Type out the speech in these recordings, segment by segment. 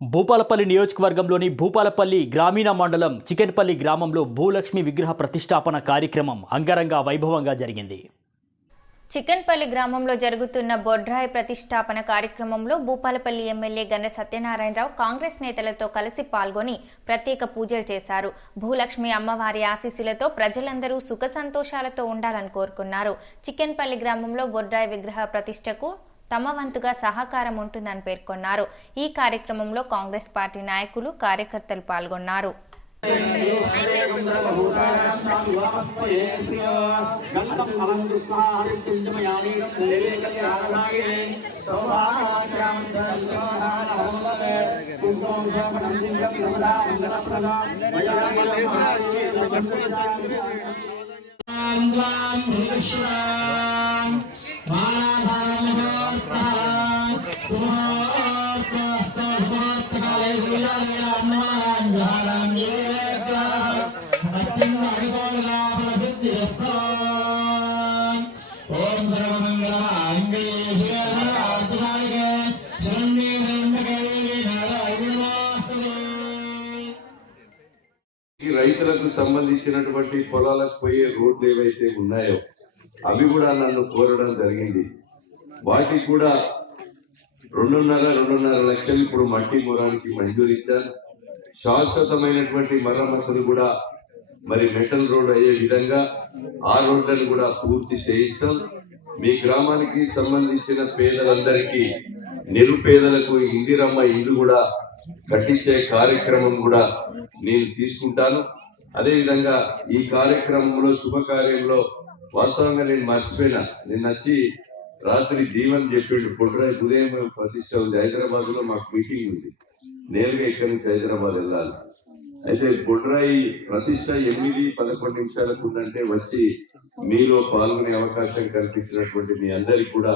భూపాలపల్లి నియోజకవర్గంలోని భూపాలపల్లి గ్రామీణ మండలం చికెన్పల్లి గ్రామంలో భూలక్ష్మి విగ్రహ ప్రతిష్టాపన కార్యక్రమం అంగరంగ వైభవంగా జరిగింది. చికెన్పల్లి గ్రామంలో జరుగుతున్న బొడ్రాయి ప్రతిష్టాపన కార్యక్రమంలో భూపాలపల్లి ఎమ్మెల్యే గన్న సత్యనారాయణరావు కాంగ్రెస్ నేతలతో కలిసి పాల్గొని ప్రత్యేక పూజలు చేశారు. భూలక్ష్మి అమ్మవారి ఆశీస్సులతో ప్రజలందరూ సుఖ సంతోషాలతో ఉండాలని కోరుకున్నారు. చికెన్పల్లి గ్రామంలో బొడ్రాయి విగ్రహ ప్రతిష్టకు తమ వంతుగా సహకారం ఉంటుందని పేర్కొన్నారు ఈ కార్యక్రమంలో కాంగ్రెస్ పార్టీ నాయకులు కార్యకర్తలు పాల్గొన్నారు రైతులకు సంబంధించినటువంటి పొలాలకు పోయే రోడ్లు ఏవైతే ఉన్నాయో అవి కూడా నన్ను కోరడం జరిగింది. వాటికి కూడా రెండున్నర రెండున్నర లక్షలు ఇప్పుడు మట్టి మూలానికి మంజూరు ఇచ్చారు. శాశ్వతమైనటువంటి మరమ్మతులు కూడా మరి మెటల్ రోడ్ అయ్యే విధంగా ఆ రోడ్లను కూడా పూర్తి చేయిస్తాం. మీ గ్రామానికి సంబంధించిన పేదలందరికీ నిరుపేదలకు ఇందిరమ్మ ఇల్లు కూడా కట్టించే కార్యక్రమం కూడా నేను తీసుకుంటాను. అదేవిధంగా ఈ కార్యక్రమంలో శుభకార్యంలో వాస్తవంగా నేను మర్చిపోయినా. నేను వచ్చి రాత్రి జీవన్ చెప్పిండు పుట్రాయి ఉదయం ప్రతిష్ట ఉంది. హైదరాబాద్లో మాకు మీటింగ్ ఉంది. నేరుగా ఇక్కడి నుంచి హైదరాబాద్ వెళ్ళాలి. అయితే బొడ్రాయి ప్రతిష్ట ఎనిమిది పదకొండు నిమిషాలకు ఉందంటే వచ్చి మీలో పాల్గొనే అవకాశం కల్పించినటువంటి మీ అందరికి కూడా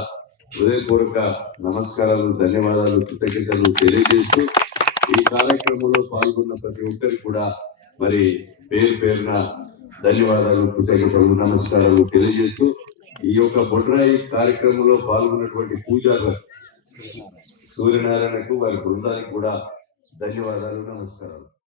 హృదయపూర్వక నమస్కారాలు ధన్యవాదాలు కృతజ్ఞతలు తెలియజేస్తూ ఈ కార్యక్రమంలో పాల్గొన్న ప్రతి ఒక్కరికి కూడా మరి పేరు పేరున ధన్యవాదాలు కృతజ్ఞతలు నమస్కారాలు తెలియజేస్తూ ఈ యొక్క బొడ్రాయి కార్యక్రమంలో పాల్గొన్నటువంటి పూజారు సూర్యనారాయణకు వారి బృందానికి కూడా ధన్యవాదాలు నమస్కారాలు.